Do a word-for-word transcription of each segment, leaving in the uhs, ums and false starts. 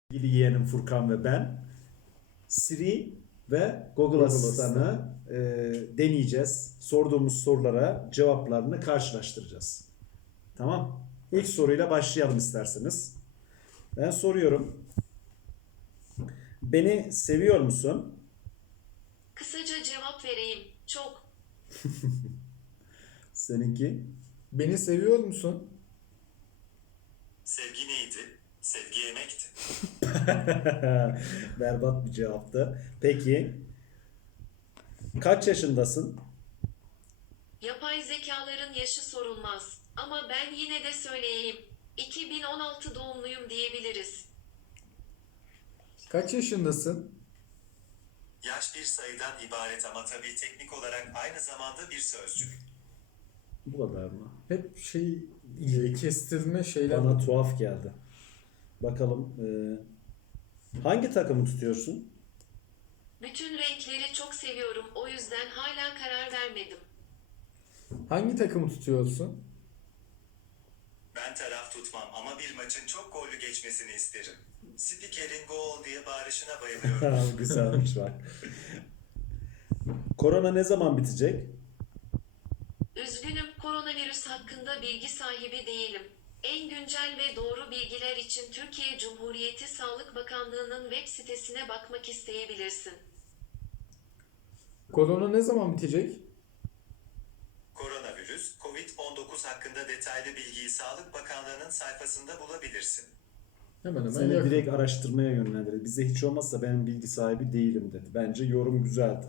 Sevgili yeğenim Furkan ve ben Siri ve Google, Google Asistan'ı e, deneyeceğiz. Sorduğumuz sorulara cevaplarını karşılaştıracağız. Tamam. İlk soruyla başlayalım isterseniz. Ben soruyorum. Beni seviyor musun? Kısaca cevap vereyim. Çok. Seninki? Beni seviyor musun? Sevgi neydi? Sevgi yemekti. Berbat bir cevaptı. Peki. Kaç yaşındasın? Yapay zekaların yaşı sorulmaz. Ama ben yine de söyleyeyim. iki bin on altı doğumluyum diyebiliriz. Kaç yaşındasın? Yaş bir sayıdan ibaret ama tabii teknik olarak aynı zamanda bir sözcük. Bu kadar mı? Hep şey e, kestirme şeyler. Bana tuhaf geldi. Bakalım. e, hangi takımı tutuyorsun? Bütün renkleri çok seviyorum. O yüzden hala karar vermedim. Hangi takımı tutuyorsun? Ben taraf tutmam ama bir maçın çok gollü geçmesini isterim. Spikerin gol diye bağırışına bayılıyorum. Güzelmiş bak. Korona ne zaman bitecek? Üzgünüm, koronavirüs hakkında bilgi sahibi değilim. En güncel ve doğru bilgiler için Türkiye Cumhuriyeti Sağlık Bakanlığı'nın web sitesine bakmak isteyebilirsin. Korona ne zaman bitecek? Koronavirüs, covid on dokuz hakkında detaylı bilgiyi Sağlık Bakanlığı'nın sayfasında bulabilirsin. Hemen hemen Seni yakın. direkt araştırmaya yönlendirir. Bize hiç olmazsa ben bilgi sahibi değilim dedi. Bence yorum güzeldi.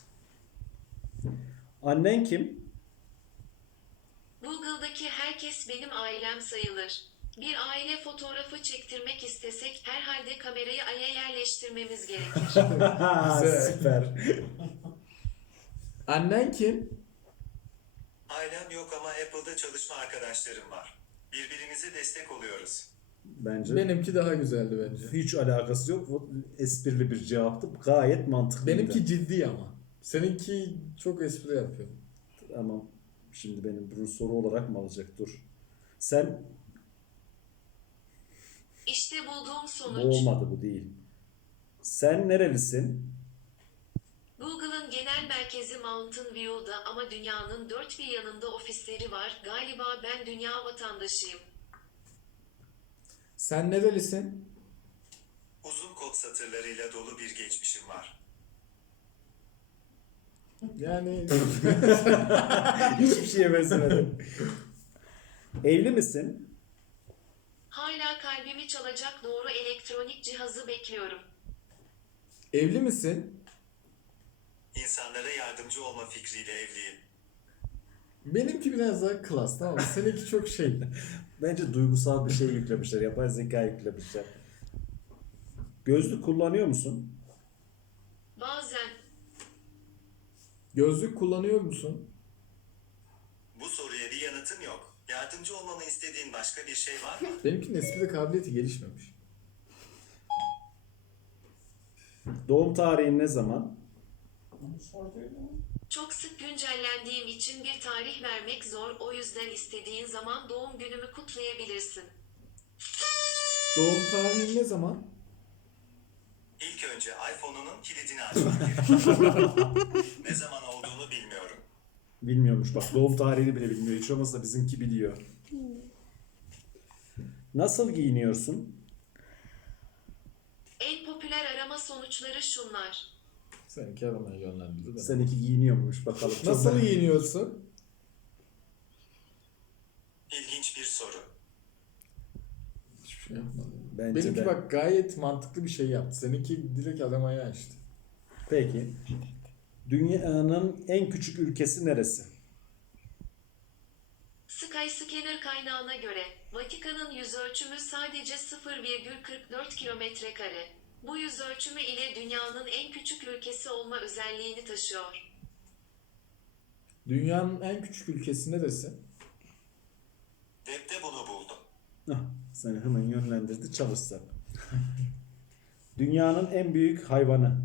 Annen kim? Google'daki herkes benim ailem sayılır. Bir aile fotoğrafı çektirmek istesek herhalde kamerayı aya yerleştirmemiz gerekir. Güzel. Süper. Annen kim? Ailem yok ama Apple'da çalışma arkadaşlarım var. Birbirimize destek oluyoruz. Bence Benimki daha güzeldi bence. hiç alakası yok. Bu esprili bir cevaptı. Gayet mantıklıydı. Benimki ciddi ama. Seninki çok espri yapıyor. Tamam. Şimdi benim bunu soru olarak mı alacak? Dur. Sen İşte bulduğum bu sonuç. olmadı, bu değil. Sen nerelisin? Google'ın genel merkezi Mountain View'da ama dünyanın dört bir yanında ofisleri var. Galiba ben dünya vatandaşıyım. Sen nerelisin? Uzun kod satırlarıyla dolu bir geçmişim var. Yani Hiçbir şeye benzemedim. Evli misin? Hala kalbimi çalacak doğru elektronik cihazı bekliyorum. evli misin? İnsanlara yardımcı olma fikriyle evliyim. Benimki biraz daha klas, tamam mı? Seninki çok şey. Bence duygusal bir şey yüklemişler. Yapay zeka yüklemişler. Gözlük kullanıyor musun? Bazen Gözlük kullanıyor musun? Bu soruya bir yanıtım yok. Yardımcı olmamı istediğin başka bir şey var mı? Benimkinin espri kabiliyeti gelişmemiş. Doğum tarihin ne zaman? çok sık güncellendiğim için bir tarih vermek zor, o yüzden istediğin zaman doğum günümü kutlayabilirsin. Doğum tarihin ne zaman? İlk önce iPhone'unun kilidini açmak gerekiyor. Ne zaman olduğunu bilmiyorum. Bilmiyormuş bak. Doğum tarihini bile bilmiyor. Hiç olmazsa bizimki biliyor. Nasıl giyiniyorsun? En popüler arama sonuçları şunlar. Seninki aramaya yönlendirdi beni. Seninki giyiniyormuş. Bakalım. Çok Nasıl merak- giyiniyorsun? İlginç bir soru. Hiçbir şey yapmadım. Bence Benimki de. bak gayet mantıklı bir şey yaptı. Seninki direkt aramayı açtı. Peki. Dünyanın en küçük ülkesi neresi? Skyscanner kaynağına göre, Vatikan'ın yüzölçümü sadece sıfır virgül kırk dört kilometre kare. Bu yüzölçümü ile dünyanın en küçük ülkesi olma özelliğini taşıyor. Dünyanın en küçük ülkesi neresi? Web'de bunu buldum. Hah, seni hemen yönlendirdi. Çalışsan. Dünyanın en büyük hayvanı.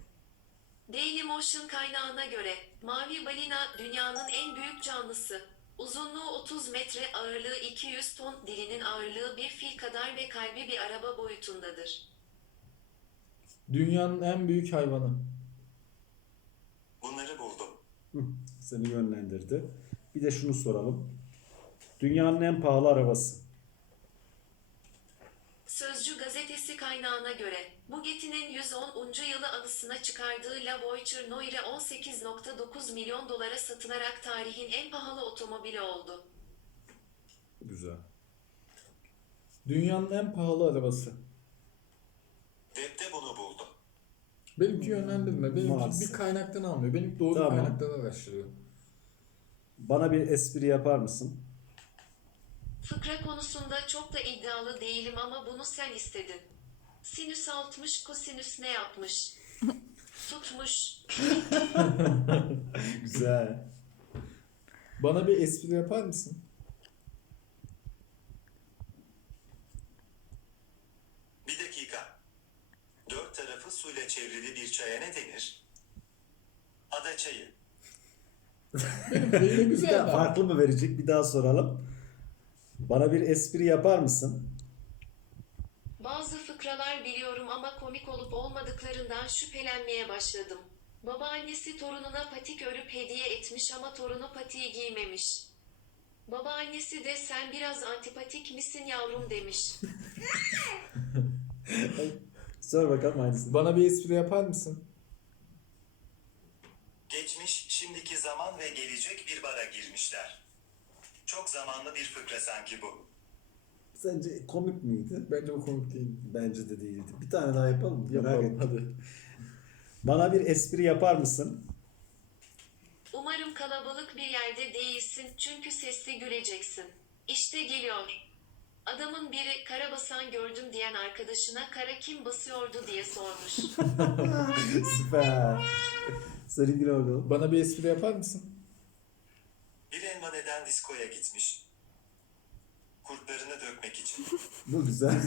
Dailymotion kaynağına göre, mavi balina dünyanın en büyük canlısı. Uzunluğu otuz metre, ağırlığı iki yüz ton, dilinin ağırlığı bir fil kadar ve kalbi bir araba boyutundadır. Dünyanın en büyük hayvanı. Bunları buldum. Hı, seni yönlendirdi. Bir de şunu soralım. Dünyanın en pahalı arabası. Sözcü gazetesi kaynağına göre, Bugatti'nin yüz onuncu yılı anısına çıkardığı La Voiture Noire on sekiz nokta dokuz milyon dolara satılarak tarihin en pahalı otomobili oldu. Güzel. Dünyanın en pahalı arabası. Web'de bunu buldum. Benimki yönlendirme. Benimki Maalesef. bir kaynaktan almıyor. Benimki doğru Tamam. kaynaktan araştırıyor. Bana bir espri yapar mısın? Fıkra konusunda çok da iddialı değilim ama bunu sen istedin. Sinüs altmış, kosinüs ne yapmış? Tutmuş. Güzel. Bana bir espri yapar mısın? Bir dakika. Dört tarafı suyla çevrili bir çaya ne denir? Ada çayı. Böyle Bir güzel daha ama. farklı mı verecek? Bir daha soralım. Bana bir espri yapar mısın? Bazı fıkralar biliyorum ama komik olup olmadıklarından şüphelenmeye başladım. Babaannesi torununa patik örüp hediye etmiş ama torunu patiği giymemiş. Babaannesi de sen biraz antipatik misin yavrum demiş. Sor bakalım aynısını. Bana bir espri yapar mısın? Geçmiş, şimdiki zaman ve gelecek bir bara girmişler. Çok zamanlı bir fıkra sanki bu. Sence komik miydi? Bence bu komik değil. Bence de değildi. Bir tane daha yapalım mı? Merak Yapalım ettim. hadi. Bana bir espri yapar mısın? Umarım kalabalık bir yerde değilsin çünkü sesli güleceksin. İşte geliyor. Adamın biri karabasan gördüm diyen arkadaşına kara kim basıyordu diye sormuş. Süper. Seninki ne oldu? Bana bir espri yapar mısın? Bir elma neden diskoya gitmiş? Kurtlarını dökmek için. Bu güzel.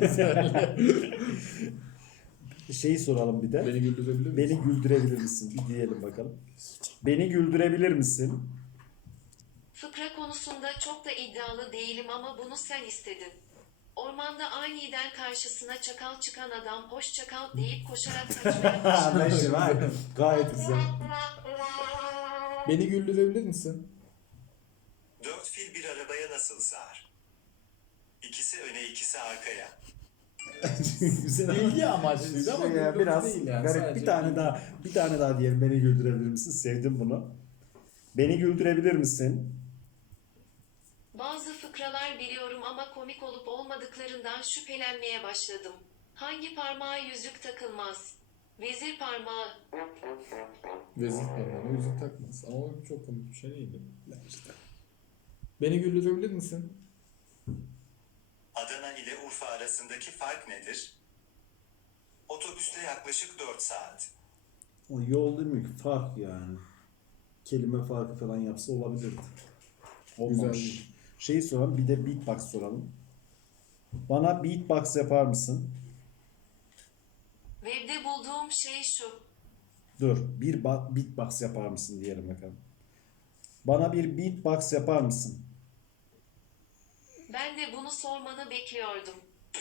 Şeyi soralım bir de. Beni güldürebilir misin? Beni güldürebilir misin? Bir diyelim bakalım. Beni güldürebilir misin? Fıkra konusunda çok da iddialı değilim ama bunu sen istedin. Ormanda aniden karşısına çakal çıkan adam hoş çakal deyip koşarak kaçmaya başladı. Meşhur var. Gayet güzel. Beni güldürebilir misin? Dört fil bir arabaya nasıl sığar? İkisi öne, ikisi arkaya. Güzel. İlgi amaçlıydı ama Şey ya, güldürücü biraz değil yani. garip. Sadece Bir tane ilgi. daha, bir tane daha diyelim. Beni güldürebilir misin? Sevdim bunu. Beni güldürebilir misin? Bazı fıkralar biliyorum ama komik olup olmadıklarından şüphelenmeye başladım. Hangi parmağa yüzük takılmaz? Vezir parmağı. Vezir parmağına yüzük takmaz. Ama o çok komik bir şey değildi. Beni güldürebilir misin? Adana ile Urfa arasındaki fark nedir? Otobüste yaklaşık dört saat. O yol değil mi? Fark yani. Kelime farkı falan yapsa olabilirdi. Olmamış. Güzel. Şeyi soralım. Bir de beatbox soralım. Bana beatbox yapar mısın? Webde bulduğum şey şu. Dur. Bir ba- beatbox yapar mısın diyelim bakalım. Bana bir beatbox yapar mısın? Ben de bunu sormanı bekliyordum.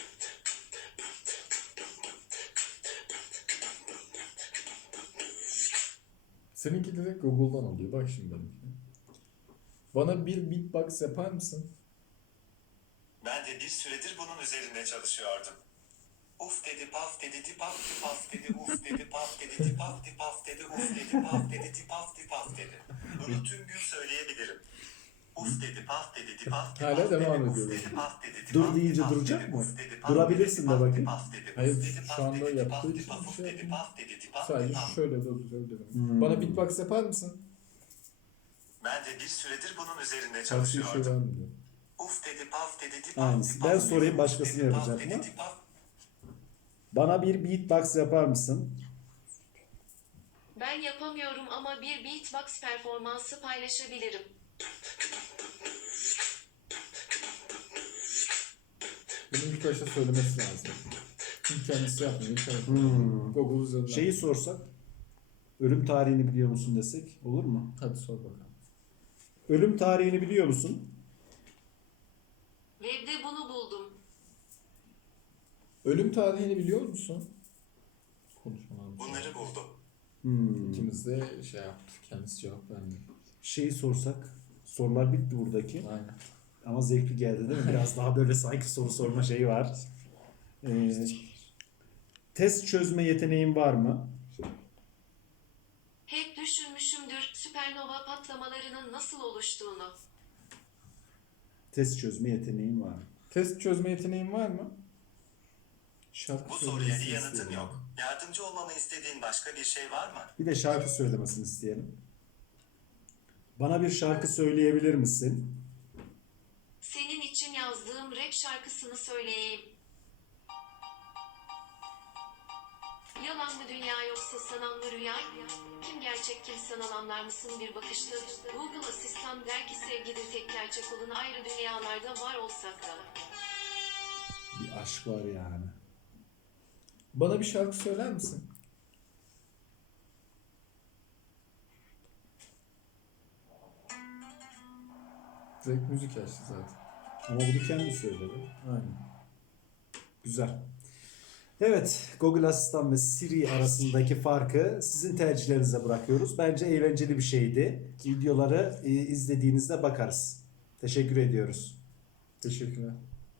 Seninki direkt Google'dan alıyor. Bak şimdi benimki. Bana bir beatbox yapar mısın? Ben de bir süredir bunun üzerinde çalışıyordum. Uf dedi paf dedi tipaf tipaf dedi uf dedi paf dedi tipaf tipaf dedi uf dedi paf dedi tipaf tipaf dedi. Bunu tüm gün söyleyebilirim. Uf dedi paf dedi tipaf tipaf Hala dedi devam uf ediyor. dedi paf dedi Dur tipaf deyince tipaf duracak dedi, mı? uf dedi, paf Durabilirsin dedi, de tipaf bakayım. tipaf dedi, uf Hayır, dedi, şu paf anda dedi, tipaf yaptığı için tipaf, bir uf şey dedi, yapmıyor. paf dedi, tipaf Sadece tipaf. şöyle durdurabilirim. Hmm. Bana beatbox yapar mısın? Ben de bir süredir bunun üzerinde Başka bir şey çalışıyordum. vermiyor. Uf dedi paf dedi tipaf Aynısı. tipaf Ben dedi, sorayım, uf başkasını dedi, paf yapacak dedi, mı? tipaf. Bana bir beatbox yapar mısın? Ben yapamıyorum ama bir beatbox performansı paylaşabilirim. Bunu ilk başta söylemesi lazım. İlk kendisi yapmıyor. İlk kendisi Hmm. Google üzerinden. Şeyi sorsak, ölüm tarihini biliyor musun desek olur mu? Hadi sor bakalım. Ölüm tarihini biliyor musun? Webde bunu buldum. Ölüm tarihini biliyor musun? Konuşmalar. Bunları buldum. Hmm. İkimiz de şey yaptık. Kendisi cevap vermiyor. Şeyi sorsak. Sorular bitti buradaki. Aynen. Ama zevkli geldi değil mi? Biraz daha böyle sanki soru sorma şeyi var. Ee, test çözme yeteneğin var mı? Hep düşünmüşümdür süpernova patlamalarının nasıl oluştuğunu. Test çözme yeteneğin var mı? Test çözme yeteneğin var mı? Şarkı Bu soruya söylemesini bir yanıtım istiyorum. yok. Yardımcı olmamı istediğin başka bir şey var mı? Bir de şarkı söylemesini isteyelim. Bana bir şarkı söyleyebilir misin? Senin için yazdığım rap şarkısını söyleyeyim. Yalan mı dünya yoksa sanal mı rüya? Kim gerçek kim sanal anlar mısın bir bakışta? Google asistan der ki sevgidir tek gerçek olun ayrı dünyalarda var olsak da. Bir aşk var yani. Bana bir şarkı söyler misin? Direkt müzik açtı zaten. Ama bunu kendi söyledi. Aynen. Güzel. Evet, Google Asistan ve Siri arasındaki farkı sizin tercihlerinize bırakıyoruz. Bence eğlenceli bir şeydi. Videoları e, izlediğinizde bakarız. Teşekkür ediyoruz. Teşekkürler.